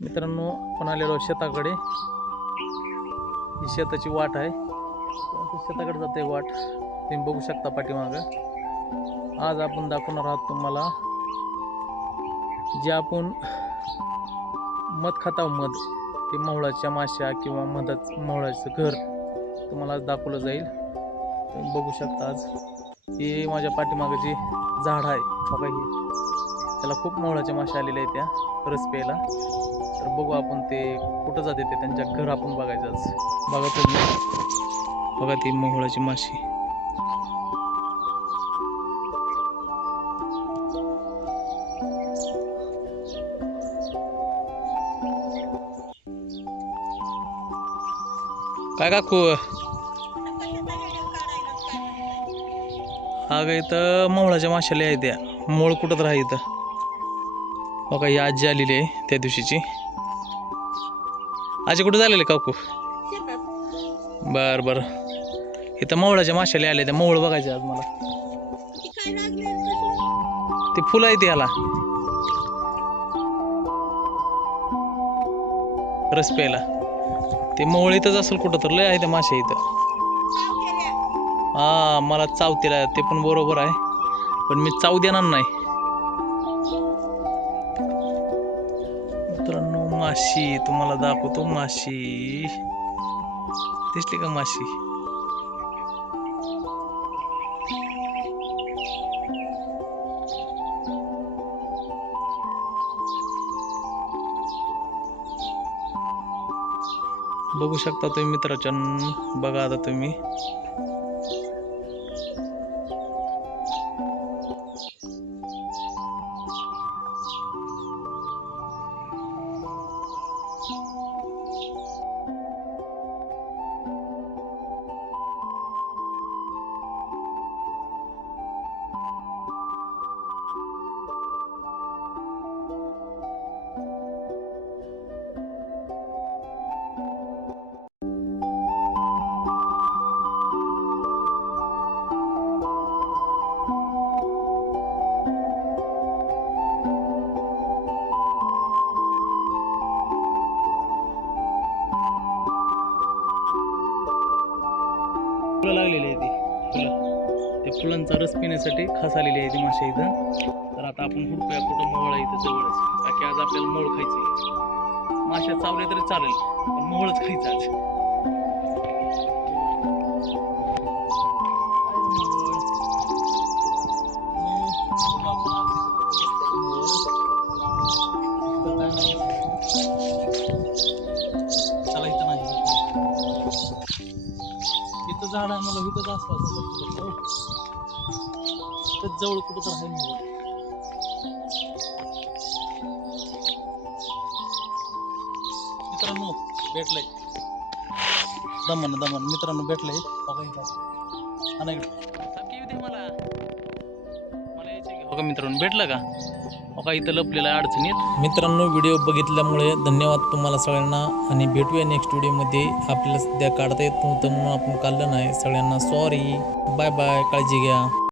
मित्रांनो, आपण आलेलो शेताकडे. ही शेताची वाट आहे. शेताकडे जाते वाट, तुम्ही बघू शकता पाठीमागं. आज आपण दाखवणार आहोत तुम्हाला जे आपण मध खाताव, मध ते मोहळाच्या माश्या किंवा मोहळाचं घर तुम्हाला आज दाखवलं जाईल. तुम्ही बघू शकता. आज हे माझ्या पाठीमागं जे झाड आहे बघा, हे त्याला खूप मोहळाच्या माश्या आलेल्या आहेत त्या रस प्यायला. तर बघू आपण ते कुठं जाते ते त्यांच्या घर आपण बघायचं आज. बघा तुम्ही, बघा ती मोहळाची माशी. काय काकू, अगं इथं मोहळाच्या माशाला आहे त्या. मोळ कुठं तर आहे इथं बघा. ही आजी आलेली आहे त्या दिवशीची. आजी कुठं झालेली काकू? बर बर. इथं मोहळाच्या माशाला आले त्या. मोहळ बघायचे आज मला. ते फुलं आहे याला रस प्यायला. ते मोहळ इथंच असेल कुठं तर. लय आहे त्या माश्या इथं. हा, मला चावतीला ते पण बरोबर आहे, पण मी चाव देणार नाही. मित्रांनो, माशी तुम्हाला दाखवतो. माशी दिसली का माशी? बघू शकता तुम्ही मित्राच्या. बघा आता तुम्ही. फुलं लागलेली आहे ती. फुलं, त्या फुलांचा रस पिण्यासाठी खास आलेली आहे ती माशी इथं. तर आता आपण हुडकूया कुठं मोहळ आहे इथं जवळच, का की आज आपल्याला मोहळ खायचे. माश्या चावल्या तरी चालेल, पण मोहळच खायचं आज. चला, इथं नाही. इथं झाड आहे, मला इथंच आसपास इथंच जवळ कुठं तर आहे मोहळ. मित्रांनो, भेटलंय. दमन मित्रांनो, भेटलंय बघा इथं. मला बघा मित्रांनो, भेटलं का बघा इथं लपलेल्या अडचणीत. मित्रांनो, व्हिडिओ बघितल्यामुळे धन्यवाद तुम्हाला सगळ्यांना, आणि भेटूया नेक्स्ट व्हिडिओमध्ये. आपल्याला सध्या काढता येत नव्हतं म्हणून आपण काढलं नाही. सगळ्यांना सॉरी. Bye bye. काळजी घ्या.